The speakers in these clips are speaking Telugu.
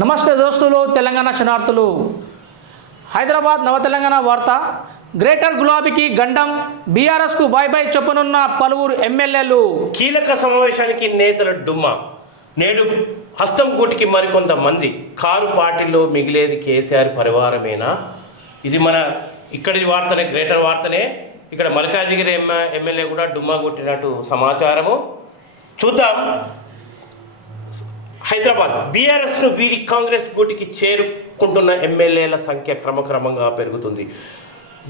నమస్తే దోస్తులు, తెలంగాణ శనార్థులు. హైదరాబాద్ నవ తెలంగాణ వార్త. గ్రేటర్ గులాబీకి గండం, బీఆర్ఎస్కు బాయ్ బాయ్ చెప్పనున్న పలువురు ఎమ్మెల్యేలు. కీలక సమావేశానికి నేతల డుమ్మా. నేడు హస్తం కూటికి మరికొంతమంది. కారు పార్టీలో మిగిలేది కేసీఆర్ పరివారమేనా? ఇది మన ఇక్కడి వార్తనే, గ్రేటర్ వార్తనే. ఇక్కడ మల్కాజిగిరి ఎమ్మెల్యే కూడా డుమ్మా కొట్టినట్టు సమాచారము. చూద్దాం. హైదరాబాద్ బీఆర్ఎస్ను వీడి కాంగ్రెస్ గూటికి చేరుకుంటున్న ఎమ్మెల్యేల సంఖ్య క్రమక్రమంగా పెరుగుతుంది.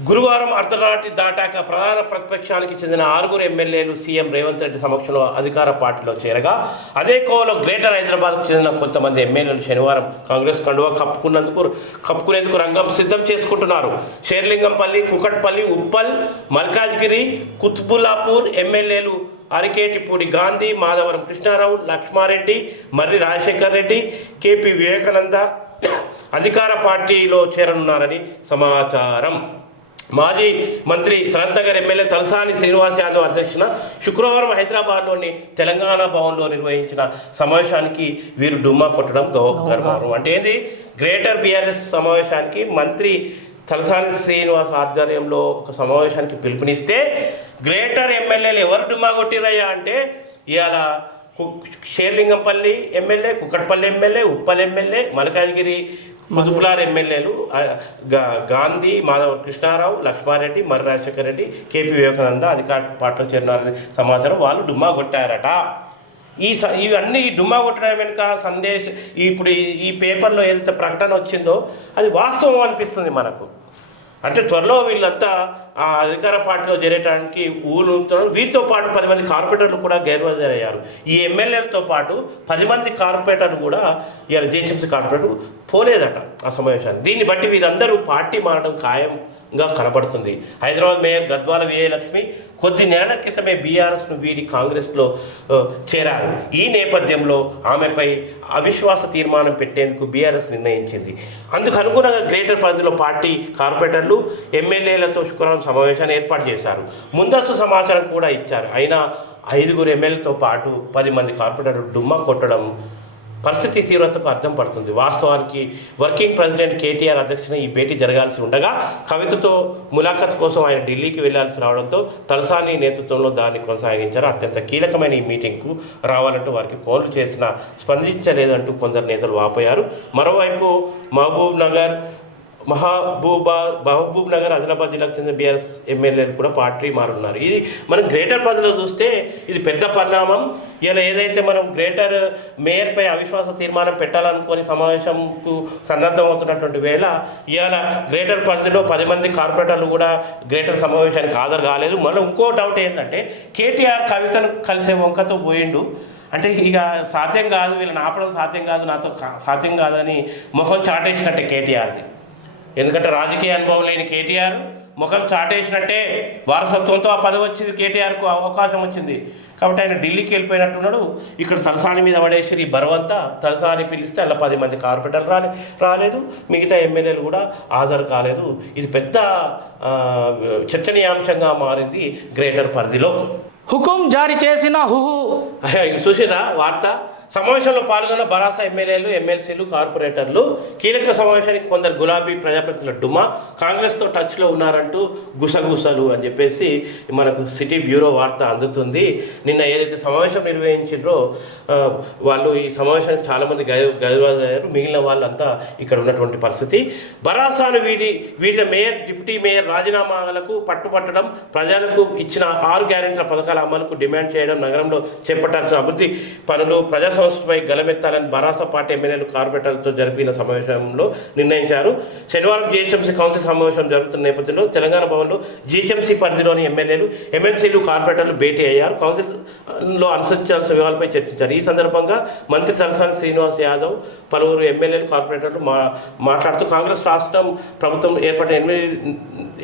గురువారం అర్ధరాత్రి దాటాక ప్రధాన ప్రతిపక్షానికి చెందిన 6 ఎమ్మెల్యేలు సీఎం రేవంత్ రెడ్డి సమక్షంలో అధికార పార్టీలో చేరగా, అదే కోవలో గ్రేటర్ హైదరాబాద్కు చెందిన కొంతమంది ఎమ్మెల్యేలు శనివారం కాంగ్రెస్ కండువా కప్పుకునేందుకు రంగం సిద్ధం చేసుకుంటున్నారు. షేర్లింగంపల్లి, కుకట్పల్లి, ఉప్పల్, మల్కాజ్గిరి, కుత్బుల్లాపూర్ ఎమ్మెల్యేలు అరికేటిపూడి గాంధీ, మాధవరం కృష్ణారావు, లక్ష్మారెడ్డి, మర్రి రాజశేఖర్ రెడ్డి, కేపీ వివేకానంద అధికార పార్టీలో చేరనున్నారని సమాచారం. మాజీ మంత్రి సనత్నగర్ ఎమ్మెల్యే తలసాని శ్రీనివాస్ యాదవ్ అధ్యక్షన శుక్రవారం హైదరాబాద్లోని తెలంగాణ భవన్లో నిర్వహించిన సమావేశానికి వీరు డుమ్మా కొట్టడం గౌరవం. అంటే ఏంది? గ్రేటర్ బీఆర్ఎస్ సమావేశానికి మంత్రి తలసాని శ్రీనివాస్ ఆధ్వర్యంలో ఒక సమావేశానికి పిలుపునిస్తే గ్రేటర్ ఎమ్మెల్యేలు ఎవరు డుమ్మా కొట్టిరయ్యా అంటే, ఇవాళ Serilingampally MLA, Kukatpally MLA, Uppal MLA, Malkajgiri Quthbullapur ఎమ్మెల్యేలు గాంధీ, మాధవ కృష్ణారావు, లక్ష్మారెడ్డి, మర్రి రాజశేఖర రెడ్డి, కేపీ వివేకానంద అధికార పార్టీలో చేరినారని సమాచారం. వాళ్ళు డుమ్మా కొట్టారట. ఇవన్నీ డుమ్మా కొట్టడం వెనుక ఇప్పుడు ఈ పేపర్లో ఏదైతే ప్రకటన వచ్చిందో అది వాస్తవం అనిపిస్తుంది మనకు. అంటే త్వరలో వీళ్ళంతా ఆ అధికార పార్టీలో చేరడానికి ఊరుతున్నారు. వీరితో పాటు 10 మంది కార్పొరేటర్లు కూడా గైర్హాజరయ్యారు. ఈ ఎమ్మెల్యేలతో పాటు 10 మంది కార్పొరేటర్లు కూడా ఇవాళ జీహెచ్ఎంసీ కార్పొరేటర్ పోలేదట ఆ సమావేశాన్ని. దీన్ని బట్టి వీరందరూ పార్టీ మారడం ఖాయంగా కనబడుతుంది. హైదరాబాద్ మేయర్ గద్వాల విజయలక్ష్మి కొద్ది నెలల క్రితమే బీఆర్ఎస్ను వీడి కాంగ్రెస్లో చేరారు. ఈ నేపథ్యంలో ఆమెపై అవిశ్వాస తీర్మానం పెట్టేందుకు బీఆర్ఎస్ నిర్ణయించింది. అందుకు అనుగుణంగా గ్రేటర్ పరిధిలో పార్టీ కార్పొరేటర్లు ఎమ్మెల్యేలతో శుక్రవారం సమావేశాన్ని ఏర్పాటు చేశారు. ముందస్తు సమాచారం కూడా ఇచ్చారు. అయినా 5 ఎమ్మెల్యేలతో పాటు 10 మంది కార్పొరేటర్లు డుమ్మా కొట్టడం పరిస్థితి తీవ్రతకు అర్థం పడుతుంది. వాస్తవానికి వర్కింగ్ ప్రెసిడెంట్ కేటీఆర్ అధ్యక్షన ఈ భేటీ జరగాల్సి ఉండగా కవితతో ములాఖత్ కోసం ఆయన ఢిల్లీకి వెళ్లాల్సి రావడంతో తలసాని నేతృత్వంలో దాన్ని కొనసాగించారు. అత్యంత కీలకమైన ఈ మీటింగ్కు రావాలంటూ వారికి ఫోన్లు చేసినా స్పందించలేదంటూ కొందరు నేతలు వాపోయారు. మరోవైపు మహబూబ్ నగర్ ఆదిలాబాద్ జిల్లాకు చెందిన బీఆర్ఎస్ ఎమ్మెల్యేలు కూడా పార్టీ మారున్నారు. ఇది మనం గ్రేటర్ పరిధిలో చూస్తే ఇది పెద్ద పరిణామం. ఇలా ఏదైతే మనం గ్రేటర్ మేయర్పై అవిశ్వాస తీర్మానం పెట్టాలనుకుని సమావేశంకు సన్నద్ధమవుతున్నటువంటి వేళ ఇవాళ గ్రేటర్ పరిధిలో 10 మంది కార్పొరేటర్లు కూడా గ్రేటర్ సమావేశానికి హాజరు కాలేదు. మళ్ళీ ఇంకో డౌట్ ఏంటంటే, కేటీఆర్ కవితను కలిసే వంకతో పోయిండు. అంటే ఇక సాధ్యం కాదు, వీళ్ళని ఆపడం సాధ్యం కాదు, నాతో సాధ్యం కాదని మొహం చాటేసినట్టే కేటీఆర్ని. ఎందుకంటే రాజకీయ అనుభవం లేని కేటీఆర్ ముఖం చాటేసినట్టే. వారసత్వంతో ఆ పదవి వచ్చింది, కేటీఆర్కు అవకాశం వచ్చింది కాబట్టి ఆయన ఢిల్లీకి వెళ్ళిపోయినట్టున్నాడు. ఇక్కడ తలసాని మీద పడేసి ఈ బరువంతా తలసాని పిలిస్తే అలా 10 మంది కార్పొరేటర్ రాలేదు, మిగతా ఎమ్మెల్యేలు కూడా హాజరు కాలేదు. ఇది పెద్ద చర్చనీయాంశంగా మారింది గ్రేటర్ పరిధిలో. హుకుం జారీ చేసిన చూసిరా వార్త. సమావేశంలో పాల్గొన్న బరాసా ఎమ్మెల్యేలు, ఎమ్మెల్సీలు, కార్పొరేటర్లు కీలక సమావేశానికి కొందరు గులాబీ ప్రజాప్రతినిధుల డుమ్మా, కాంగ్రెస్తో టచ్లో ఉన్నారంటూ గుసగుసలు అని చెప్పేసి మనకు సిటీ బ్యూరో వార్త అందుతుంది. నిన్న ఏదైతే సమావేశం నిర్వహించారో వాళ్ళు ఈ సమావేశానికి చాలామంది గైర్హాజరయ్యారు. మిగిలిన వాళ్ళంతా ఇక్కడ ఉన్నటువంటి పరిస్థితి. బరాసాను వీడిన మేయర్, డిప్యూటీ మేయర్ రాజీనామాలకు పట్టుపట్టడం, ప్రజలకు ఇచ్చిన 6 గ్యారెంటీల పథకాల అమలుకు డిమాండ్ చేయడం, నగరంలో చేపట్టాల్సిన అభివృద్ధి పనులు, ప్రజా సంస్థపై గలమెత్తాలని బరాసా పార్టీ ఎమ్మెల్యేలు, కార్పొరేటర్లతో జరిపిన సమావేశంలో నిర్ణయించారు. శనివారం జీహెచ్ఎంసీ కౌన్సిల్ సమావేశం జరుగుతున్న నేపథ్యంలో తెలంగాణ భవన్లో జీహెచ్ఎంసీ పరిధిలోని ఎమ్మెల్యేలు, ఎమ్మెల్సీలు, కార్పొరేటర్లు భేటీ అయ్యారు. కౌన్సిల్లో అనుసరించాల్సిన వివరాలపై చర్చించారు. ఈ సందర్భంగా మంత్రి తలసాని శ్రీనివాస్ యాదవ్ పలువురు ఎమ్మెల్యేలు, కార్పొరేటర్లు మాట్లాడుతూ కాంగ్రెస్ రాష్ట్రం ప్రభుత్వం ఏర్పడిన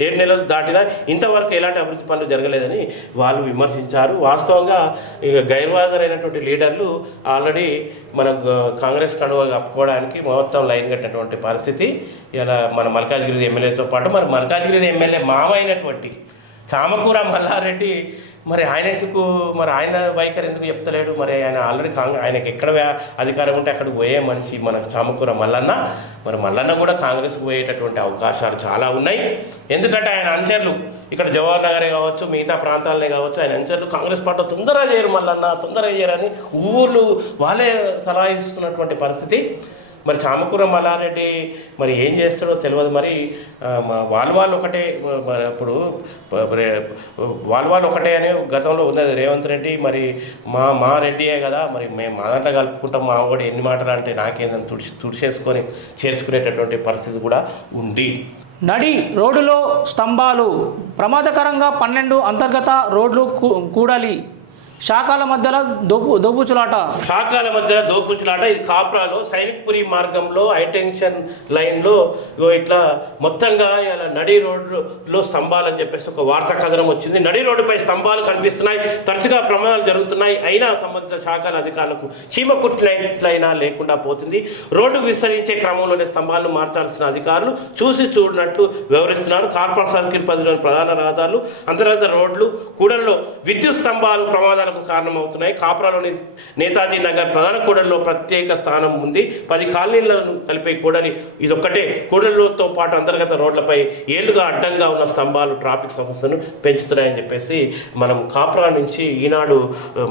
7 నెలలు దాటినా ఇంతవరకు ఎలాంటి అభివృద్ధి పనులు జరగలేదని వాళ్ళు విమర్శించారు. వాస్తవంగా ఇక గైర్హాజరైనటువంటి లీడర్లు ఆల్రెడీ మన కాంగ్రెస్ కండువా కప్పుకోవడానికి మొత్తం లైన్ కట్టినటువంటి పరిస్థితి. ఇలా మన మల్కాజ్గిరి ఎమ్మెల్యేతో పాటు మన మల్కాజ్గిరి ఎమ్మెల్యే మామ అయినటువంటి చామకూర మల్లారెడ్డి మరి ఆయన ఎందుకు, మరి ఆయన వైఖరి ఎందుకు చెప్తలేడు? మరి ఆయన ఆల్రెడీ ఆయనకి ఎక్కడ అధికారం ఉంటే అక్కడికి పోయే మనిషి మన చామకూర మల్లన్న. మరి మల్లన్న కూడా కాంగ్రెస్కి పోయేటటువంటి అవకాశాలు చాలా ఉన్నాయి. ఎందుకంటే ఆయన అనుచరులు ఇక్కడ జవహర్ నగరే కావచ్చు, మిగతా ప్రాంతాలనే కావచ్చు, ఆయన అనుచరులు కాంగ్రెస్ పార్టీ తొందరగా చేయరు, మల్లన్న తొందరగా చేయరని ఊళ్ళు వాళ్ళే సలహా ఇస్తున్నటువంటి పరిస్థితి. మరి చామకూర మల్లారెడ్డి మరి ఏం చేస్తాడో తెలియదు. మరి వాళ్ళు ఒకటే, ఇప్పుడు వాళ్ళు ఒకటే అని గతంలో ఉన్నది రేవంత్ రెడ్డి. మరి మా రెడ్డియే కదా, మరి మేము మా దాంట్లో కలుపుకుంటాం, మా కూడా ఎన్ని మాటలు అంటే నాకేందని తుడిచేసుకొని చేర్చుకునేటటువంటి పరిస్థితి కూడా ఉంది. నడి రోడ్డులో స్తంభాలు ప్రమాదకరంగా 12 అంతర్గత రోడ్లు కూడలి శాఖల మధ్యలో దోబుచులాట. శాఖల మధ్య దోబుచులాట. ఇది కాప్రాలో సైనిక్పురి మార్గంలో హైటెన్షన్ లైన్లో ఇట్లా మొత్తంగా ఇలా నడి రోడ్డులో స్తంభాలు అని చెప్పేసి ఒక వార్తా కథనం వచ్చింది. నడి రోడ్డుపై స్తంభాలు కనిపిస్తున్నాయి, తరచుగా ప్రమాదాలు జరుగుతున్నాయి. అయినా సంబంధిత శాఖల అధికారులకు చీమ కుట్లైనా లేకుండా పోతుంది. రోడ్డు విస్తరించే క్రమంలోనే స్తంభాలను మార్చాల్సిన అధికారులు చూసి చూడనట్లు వ్యవహరిస్తున్నారు. కార్పొరేట్ సర్కిల్ పరిధిలోని ప్రధాన రహదారులు, అంతర్గత రోడ్లు కూడల్లో విద్యుత్ స్తంభాలు ప్రమాదాలకు కారణమవుతున్నాయి. కాపురాలోని నేతాజీ నగర్ ప్రధాన కూడలిలో ప్రత్యేక స్థానం ఉంది. 10 కాలనీలను కలిపే కూడలి ఇదొక్కటే. కూడలితో పాటు అంతర్గత రోడ్లపై ఏళ్లుగా అడ్డంగా ఉన్న స్తంభాలు ట్రాఫిక్ సమస్యను పెంచుతున్నాయని చెప్పేసి మనం కాపురా నుంచి ఈనాడు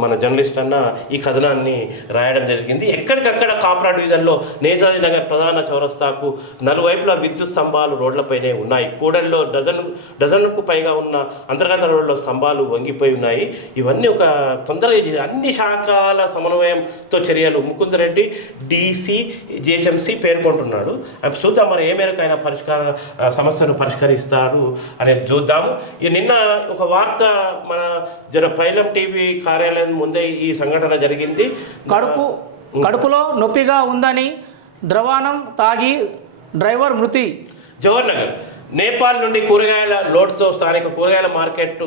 మన జర్నలిస్ట్ అన్న ఈ కథనాన్ని రాయడం జరిగింది. ఎక్కడికక్కడ కాపురా డివిజన్లో నేతాజీ నగర్ ప్రధాన చౌరస్తాకు నలువైపులా విద్యుత్ స్తంభాలు రోడ్లపైనే ఉన్నాయి. కూడలిలో డజన్కు పైగా ఉన్న అంతర్గత రోడ్ల స్తంభాలు వంగిపోయి ఉన్నాయి. ఇవన్నీ ఒక తొందరగా అన్ని శాఖల సమన్వయంతో చర్యలు ముకుందరెడ్డి డీసీ జిహెచ్ఎంసీ పేర్కొంటున్నాడు. చూద్దాం మరి ఏ మేరకు ఆయన సమస్యను పరిష్కరిస్తారు అనేది చూద్దాము. నిన్న ఒక వార్త మన పైలం టీవీ కార్యాలయం ముందే ఈ సంఘటన జరిగింది. కడుపులో నొప్పిగా ఉందని ద్రవాణం తాగి డ్రైవర్ మృతి. జవహర్ నగర్ నేపాల్ నుండి కూరగాయల లోడ్తో స్థానిక కూరగాయల మార్కెట్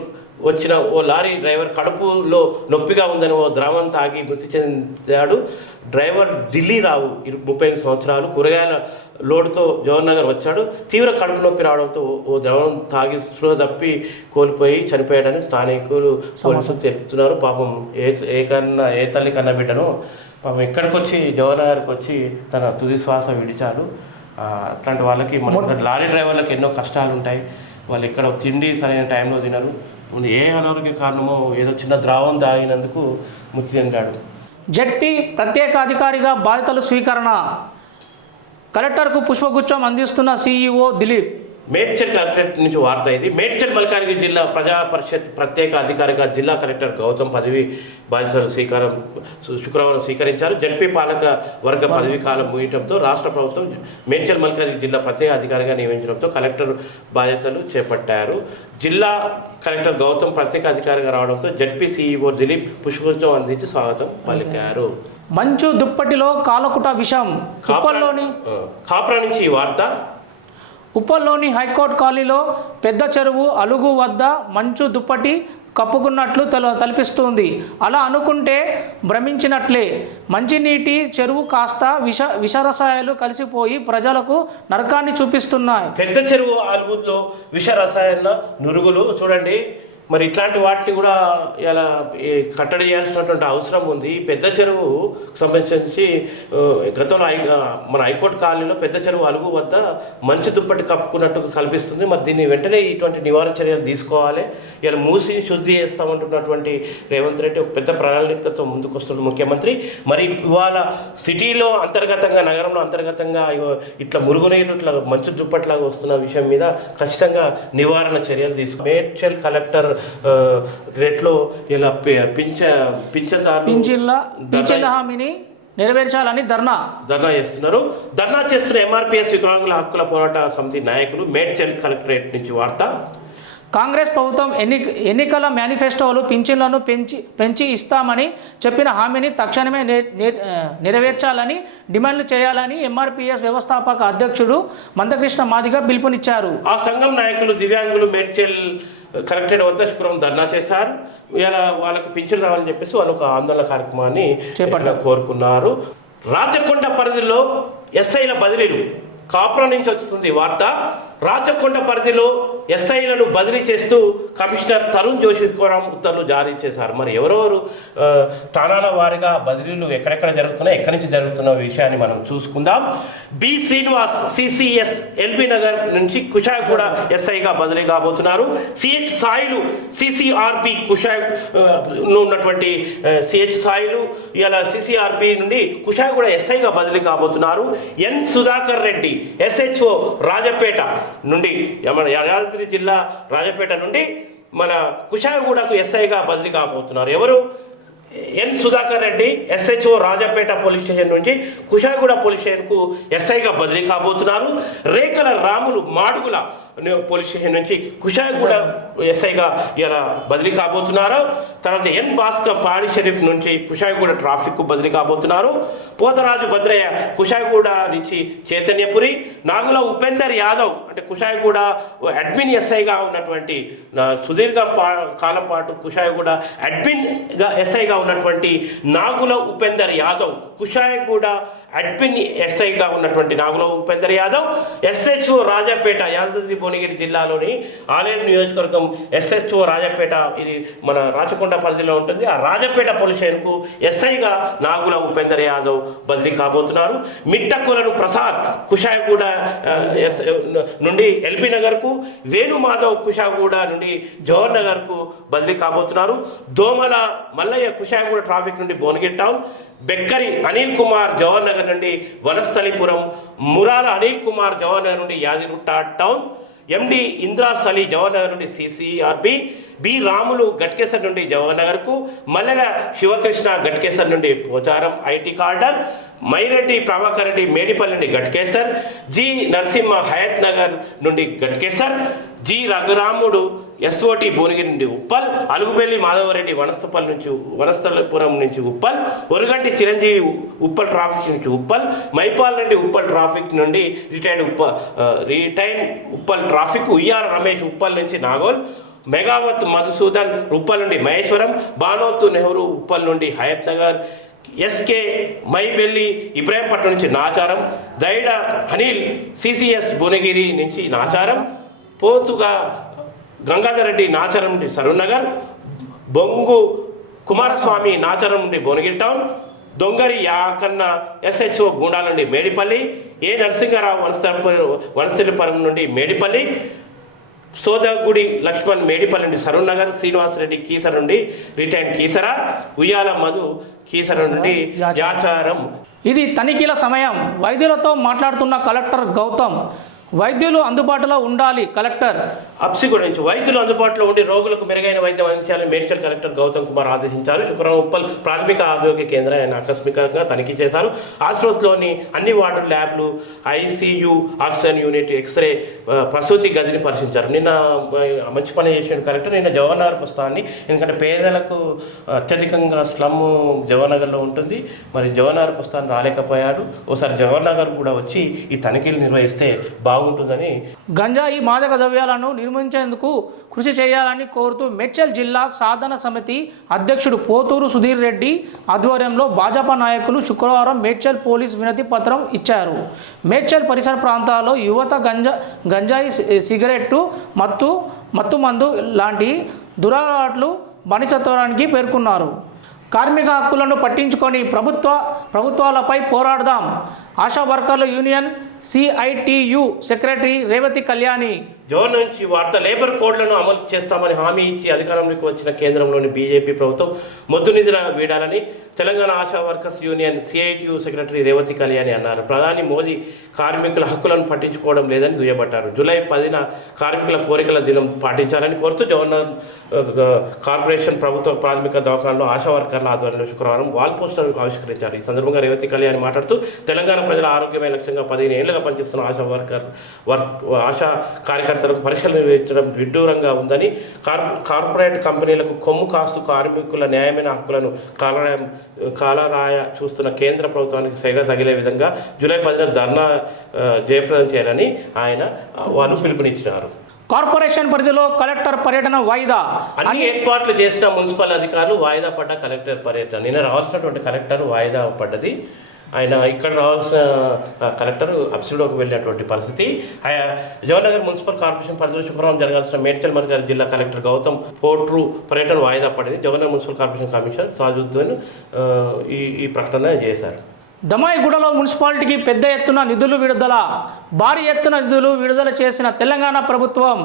వచ్చిన ఓ లారీ డ్రైవర్ కడుపులో నొప్పిగా ఉందని ఓ ద్రవం తాగి మృతి చెందాడు. డ్రైవర్ ఢిల్లీ రావు 35 సంవత్సరాలు కూరగాయల లోడ్తో జవహర్ నగర్ వచ్చాడు. తీవ్ర కడుపు నొప్పి రావడంతో ఓ ద్రవం తాగి స్పృహ తప్పి కోల్పోయి చనిపోయాడని స్థానికులు పోలీసులు తెలుపుతున్నారు. పాపం ఏ తల్లి కన్న బిడ్డను పాపం ఇక్కడికి వచ్చి జవహర్ నగర్కి వచ్చి తన తుది శ్వాస విడిచాడు. అట్లాంటి వాళ్ళకి మన లారీ డ్రైవర్లకు ఎన్నో కష్టాలు ఉంటాయి. వాళ్ళు ఇక్కడ తిండి సరైన టైంలో తినరు. ఏ అనారోగ్య కారణమో ఏదో చిన్న ద్రావం తాగినందుకు మృతి చెందాడు. జడ్పీ ప్రత్యేక అధికారిగా బాధ్యతలు స్వీకరణ. కలెక్టర్కు పుష్పగుచ్చం అందిస్తున్న సీఈఓ దిలీప్. మేడ్చల్ కలెక్టరేట్ నుంచి వార్త ఇది. మేడ్చల్ మల్కాజ్గిరి జిల్లా ప్రజా పరిషత్ ప్రత్యేక అధికారిగా జిల్లా కలెక్టర్ గౌతమ్ పదవి బాధ్యతలు శుక్రవారం స్వీకరించారు. జడ్పీ పాలక వర్గ పదవీ కాలం ముగియడంతో రాష్ట్ర ప్రభుత్వం మేడ్చల్ మల్కాజ్గిరి జిల్లా ప్రత్యేక అధికారిగా నియమించడంతో కలెక్టర్ బాధ్యతలు చేపట్టారు. జిల్లా కలెక్టర్ గౌతమ్ ప్రత్యేక అధికారిగా రావడంతో జడ్పీ సీఈఓ దిలీప్ పుష్పగుచ్చం అందించి స్వాగతం పలికారు. మంచు దుప్పటిలో కాలకుట విషం. కాప్రా నుంచి ఈ వార్త. ఉప్పల్లోని హైకోర్టు కాలనీలో పెద్ద చెరువు అలుగు వద్ద మంచు దుప్పటి కప్పుకున్నట్లు తలపిస్తుంది. అలా అనుకుంటే భ్రమించినట్లే. మంచినీటి చెరువు కాస్త విషరసాయాలు కలిసిపోయి ప్రజలకు నరకాన్ని చూపిస్తున్నాయి. పెద్ద చెరువు అలుగులో విష రసాయన నురుగులు చూడండి. మరి ఇట్లాంటి వాటిని కూడా ఇలా కట్టడి చేయాల్సినటువంటి అవసరం ఉంది. పెద్ద చెరువు సంబంధించి గతంలో మన హైకోర్టు కాలనీలో పెద్ద చెరువు అలుగు వద్ద మంచు దుప్పటి కప్పుకున్నట్టు కల్పిస్తుంది. మరి దీన్ని వెంటనే ఇటువంటి నివారణ చర్యలు తీసుకోవాలి. ఇలా మూసిని శుద్ధి చేస్తామంటున్నటువంటి రేవంత్ రెడ్డి ఒక పెద్ద ప్రణాళికతో ముందుకు వస్తున్న ముఖ్యమంత్రి. మరి ఇవాళ సిటీలో అంతర్గతంగా నగరంలో అంతర్గతంగా ఇట్లా మురుగునీరు ఇట్లా మంచు దుప్పట్లాగా వస్తున్న విషయం మీద ఖచ్చితంగా నివారణ చర్యలు తీసుకోవాలి. మేడ్చల్ కలెక్టర్ రేట్లో ఇలా పింఛన్ల హామీని నెరవేర్చాలని ధర్నా చేస్తున్నారు. ధర్నా చేస్తున్న ఎంఆర్పీఎస్ వికలాంగుల హక్కుల పోరాట సమితి నాయకులు. మేడ్చల్ కలెక్టరేట్ నుంచి వార్త. కాంగ్రెస్ ప్రభుత్వం ఎన్నికల మేనిఫెస్టోలు పింఛన్లను పెంచి ఇస్తామని చెప్పిన హామీని తక్షణమే నెరవేర్చాలని డిమాండ్లు చేయాలని ఎంఆర్పీఎస్ వ్యవస్థాపక అధ్యక్షుడు మందకృష్ణ మాదిగ పిలుపునిచ్చారు. ఆ సంఘం నాయకులు దివ్యాంగులు మేడ్చల్ కలెక్టరేట్ వద్ద శుక్రవారం ధర్నా చేశారు. ఇలా వాళ్ళకి పింఛన్ రావాలని చెప్పేసి వాళ్ళు ఒక ఆందోళన కార్యక్రమాన్ని కోరుకున్నారు. రాచకొండ పరిధిలో ఎస్ఐల బదిలీలు. కాపురం నుంచి వస్తుంది వార్త. రాచకొండ పరిధిలో ఎస్ఐలను బదిలీ చేస్తూ కమిషనర్ తరుణ్ జోషి కూడా ఉత్తర్వులు జారీ చేశారు. మరి ఎవరెవరు ఠాణాల వారీగా బదిలీలు ఎక్కడెక్కడ జరుగుతున్నాయి, ఎక్కడి నుంచి జరుగుతున్న విషయాన్ని మనం చూసుకుందాం. B Srinivas CCS LB Nagar నుంచి కుషాయిగూడ ఎస్ఐగా బదిలీ కాబోతున్నారు. సిహెచ్ సాయిలు సిసిఆర్బి ఉన్నటువంటి సిహెచ్ సాయిలు ఇలా సిసిఆర్బి నుండి కుషాయిగూడ ఎస్ఐగా బదిలీ కాబోతున్నారు. ఎన్ సుధాకర్ రెడ్డి ఎస్హెచ్ఓ రాజపేట నుండి మన యాదాద్రి జిల్లా రాజపేట నుండి మన కుషాయిగూడకు ఎస్ఐగా బదిలీ కాబోతున్నారు. ఎవరు? N Sudhakar Reddy SHO Rajapet police station నుంచి కుషాయిగూడ పోలీస్ స్టేషన్కు ఎస్ఐగా బదిలీ కాబోతున్నారు. రేఖల రాములు మాడుగుల పోలీస్ స్టేషన్ నుంచి కుషాయిగూడ ఎస్ఐగా ఇలా బదిలీ కాబోతున్నారు. తర్వాత ఎన్ భాస్కర్ పాడి షరీఫ్ నుంచి కుషాయిగూడ ట్రాఫిక్ బదిలీ కాబోతున్నారు. పోతరాజు భద్రయ్య కుషాయిగూడ నుంచి చైతన్యపురి. నాగుల ఉపేందర్ యాదవ్ అంటే కుషాయిగూడ అడ్మిన్ ఎస్ఐగా ఉన్నటువంటి సుదీర్ఘ కాలం పాటు కుషాయిగూడ అడ్మిన్గా ఎస్ఐగా ఉన్నటువంటి నాగుల ఉపేందర్ యాదవ్ కుషాయిగూడ అడ్మిన్ ఎస్ఐగా ఉన్నటువంటి నాగుల ఉపేందర్ యాదవ్. ఎస్హెచ్ఓ రాజపేట యాదాద్రి భువనగిరి జిల్లాలోని ఆలేరు నియోజకవర్గం ఎస్హెచ్ఓ రాజపేట, ఇది మన రాచకొండ పరిధిలో ఉంటుంది. ఆ రాజపేట పోలీస్ స్టేషన్కు ఎస్ఐగా నాగుల ఉపేందర్ యాదవ్ బదిలీ కాబోతున్నారు. మిట్టకులను ప్రసాద్ కుషాయిగూడ నుండి ఎల్బీ నగర్కు, వేణుమాధవ్ కుషాయిగూడ నుండి జవహర్ నగర్కు బదిలీ కాబోతున్నారు. దోమల మల్లయ్య కుషాయిగూడ ట్రాఫిక్ నుండి భువనగిరి టౌన్, బెక్కరి అనిల్ కుమార్ జవహర్ నగర్ నుండి వనస్థలిపురం, మురాల అనిల్ కుమార్ జవహర్ నగర్ నుండి యాదిగుట్ట టౌన్, ఎండి ఇంద్రా సలీ జవహర్ నగర్ నుండి సిసిఆర్బి, బి రాములు గట్కేసర్ నుండి జవహర్ నగర్కు, మల్లెల శివకృష్ణ గట్కేసర్ నుండి పోచారం ఐటీ కార్డర్, మైరెడ్డి ప్రభాకర్ రెడ్డి మేడిపల్లి నుండి గట్కేసర్, జి నరసింహ హయత్ నగర్ నుండి గట్కేసర్, జి రఘురాముడు ఎస్ఓటి భువనగిరి నుండి ఉప్పల్, అలుగుబెల్లి మాధవరెడ్డి వనస్థలపురం నుంచి ఉప్పల్, ఒరుగంటి చిరంజీవి ఉప్పల్ ట్రాఫిక్ నుంచి ఉప్పల్, మైపాల్ రెడ్డి ఉప్పల్ ట్రాఫిక్ నుండి రిటైన్ ఉప్పల్ ట్రాఫిక్, ఉయ్యాల రమేష్ ఉప్పల్ నుంచి నాగోల్, మెగావత్ మధుసూదన్ ఉప్పల్ నుండి మహేశ్వరం, బానోతు నెహ్రూ ఉప్పల్ నుండి హయత్ నగర్, ఎస్కే మైబెల్లి ఇబ్రాహీంపట్నం నుంచి నాచారం, దైడ అనిల్ సిసిఎస్ భువనగిరి నుంచి నాచారం, పోతుగా గంగాధర్ రెడ్డి నాచారం నుండి సరూర్ నగర్, బొంగు కుమారస్వామి నాచారం నుండి భువనగిరి టౌన్, దొంగరి యాకన్న ఎస్హెచ్ఓ గూండాల నుండి మేడిపల్లి, ఏ నరసింహారావు వనస్థలిపురం నుండి మేడిపల్లి, సోదగుడి లక్ష్మణ్ మేడిపల్లి నుండి సరూర్ నగర్, శ్రీనివాసరెడ్డి కీసర నుండి రిటైన్ కీసర, ఉయ్యాల మధు కీసర నుండి యాచారం. ఇది తనిఖీల సమయం. వైద్యులతో మాట్లాడుతున్న కలెక్టర్ గౌతమ్. వైద్యులు అందుబాటులో ఉండాలి. కలెక్టర్ అప్సిగూడ నుంచి వైద్యులు అందుబాటులో ఉండి రోగులకు మెరుగైన వైద్యం అందించాలని మేడ్చల్ కలెక్టర్ గౌతమ్ కుమార్ ఆదేశించారు. శుక్రవారం ఉప్పల్ ప్రాథమిక ఆరోగ్య కేంద్రం ఆయన ఆకస్మికంగా తనిఖీ చేశారు. ఆసుపత్రిలోని అన్ని వార్డు ల్యాబ్లు, ఐసీయూ, ఆక్సిజన్ యూనిట్, ఎక్స్రే, ప్రసూతి గదిని పరిశీలించారు. నిన్న మంచి పని చేసిన కలెక్టర్ నిన్న జవహర్ నగర్కి వస్తానని, ఎందుకంటే పేదలకు అత్యధికంగా స్లమ్ జవహర్ నగర్లో ఉంటుంది. మరి జవహర్ నగర్కి వస్తాను రాలేకపోయాడు. ఒకసారి జవహర్ నగర్ కూడా వచ్చి ఈ తనిఖీలు నిర్వహిస్తే బాగుంటుందని. గంజాయి మాదక ద్రవ్యాలను నిర్మించేందుకు కృషి చేయాలని కోరుతూ మేడ్చల్ జిల్లా సాధన సమితి అధ్యక్షుడు పోతూరు సుధీర్ రెడ్డి ఆధ్వర్యంలో భాజపా నాయకులు శుక్రవారం మేడ్చల్ పోలీస్ వినతి పత్రం ఇచ్చారు. మేడ్చల్ పరిసర ప్రాంతాల్లో యువత గంజాయి, సిగరెట్టు, మత్తు మందు లాంటి దురలవాట్లు బానిసత్వానికి పేర్కొన్నారు. కార్మిక హక్కులను పట్టించుకొని ప్రభుత్వాలపై పోరాడదాం. ఆశా వర్కర్ల union CITU secretary Revathi Kalyani. Zone నుంచి వార్త. లేబర్ కోడ్లను అమలు చేస్తామని హామీ ఇచ్చి అధికారంలోకి వచ్చిన కేంద్రంలోని బీజేపీ ప్రభుత్వం మొద్దు నిద్ర వీడాలని Telangana Asha workers union CITU secretary Revathi Kalyani అన్నారు. ప్రధాని మోదీ కార్మికుల హక్కులను పట్టించుకోవడం లేదని దుయ్యబట్టారు. జూలై 10న కార్మికుల కోరికల దినం పాటించాలని కోరుతూ జవహర్ కార్పొరేషన్ ప్రభుత్వ ప్రాథమిక దవాఖానలో ఆశా వర్కర్ల ఆధ్వర్యంలో శుక్రవారం వాల్ పోస్టర్ ఆవిష్కరించారు. ఈ సందర్భంగా రేవతి కళ్యాణి మాట్లాడుతూ తెలంగాణ ప్రజల ఆరోగ్యమే లక్ష్యంగా 15 ఏళ్లుగా పనిచేస్తున్న ఆశా కార్యకర్తలకు పరీక్షలు నిర్వహించడం విడ్డూరంగా ఉందని, కార్పొరేట్ కంపెనీలకు కొమ్ము కాస్తూ కార్మికుల న్యాయమైన హక్కులను కాలరాయ చూస్తున్న కేంద్ర ప్రభుత్వానికి సెగ తగిలే విధంగా జూలై 10న ధర్నా జయప్రదం చేయాలని వాళ్ళు పిలుపునిచ్చినారు. కార్పొరేషన్ పరిధిలో కలెక్టర్ పర్యటన వాయిదా. అన్ని ఏర్పాట్లు చేసిన మున్సిపల్ అధికారులు వాయిదా పడ్డ కలెక్టర్ పర్యటన. నిన్న రావాల్సినటువంటి కలెక్టర్ వాయిదా పడ్డది. ఆయన ఇక్కడ రావాల్సిన కలెక్టర్ అబ్సిడోకి వెళ్ళినటువంటి పరిస్థితి. జవహర్నగర్ మున్సిపల్ కార్పొరేషన్ పరిధిలో శుక్రవారం జరగాల్సిన మేడ్చల్ మల్కాజ్గిరి జిల్లా కలెక్టర్ గౌతమ్ పోట్రు పర్యటన వాయిదా పడింది. జవహర్నగర్ మున్సిపల్ కార్పొరేషన్ కమిషనర్ సాజుద్దీన్ ఈ ప్రకటన చేశారు. దమాయిగూడలో మున్సిపాలిటీకి పెద్ద ఎత్తున నిధులు విడుదల, భారీ ఎత్తున నిధులు విడుదల చేసిన తెలంగాణ ప్రభుత్వం.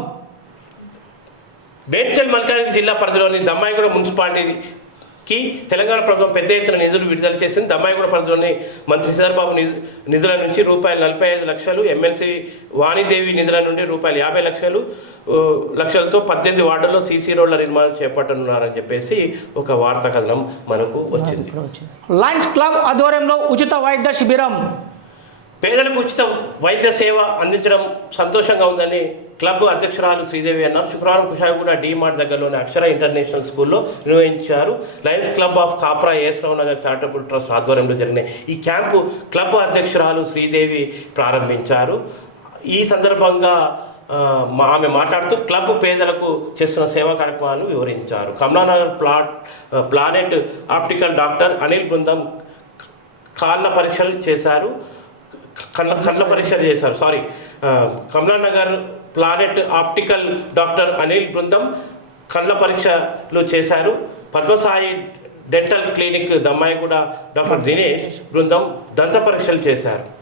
మేడ్చల్ మల్కాజ్గిరి జిల్లా పరిధిలోని దమ్మాయిగూడ మున్సిపాలిటీకి తెలంగాణ ప్రభుత్వం పెద్ద ఎత్తున నిధులు విడుదల చేసింది. దమ్మాయిగూడ పరిధిలోని మంత్రి శ్రీధర్బాబు నిధుల నుంచి రూపాయలు 45 లక్షలు, ఎమ్మెల్సీ వాణిదేవి నిధుల నుండి రూపాయలు 50 లక్షలతో 18 వార్డుల్లో సీసీ రోడ్ల నిర్మాణం చేపట్టనున్నారని చెప్పేసి ఒక వార్తా కథనం మనకు వచ్చింది. లయన్స్ క్లబ్ ఆధ్వర్యంలో ఉచిత వైద్య శిబిరం. పేదలకు ఉచిత వైద్య సేవ అందించడం సంతోషంగా ఉందని క్లబ్ అధ్యక్షురాలు శ్రీదేవి అన్నారు. శుక్రవారం కుషాయిగూడ డీమార్ట్ దగ్గరలోని అక్షర ఇంటర్నేషనల్ స్కూల్లో నిర్వహించారు. Lions club of Kapra Yesrao Nagar charitable trust ఆధ్వర్యంలో జరిగిన ఈ క్యాంపు క్లబ్ అధ్యక్షురాలు శ్రీదేవి ప్రారంభించారు. ఈ సందర్భంగా ఆమె మాట్లాడుతూ క్లబ్ పేదలకు చేస్తున్న సేవా కార్యక్రమాలను వివరించారు. Kamalanagar planet optical doctor Anil బృందం కళ్ళ పరీక్షలు చేశారు. Kamalanagar planet optical doctor Anil బృందం కళ్ళ పరీక్షలు చేశారు. Padmasai dental clinic Dammaiguda doctor Dinesh బృందం దంత పరీక్షలు చేశారు.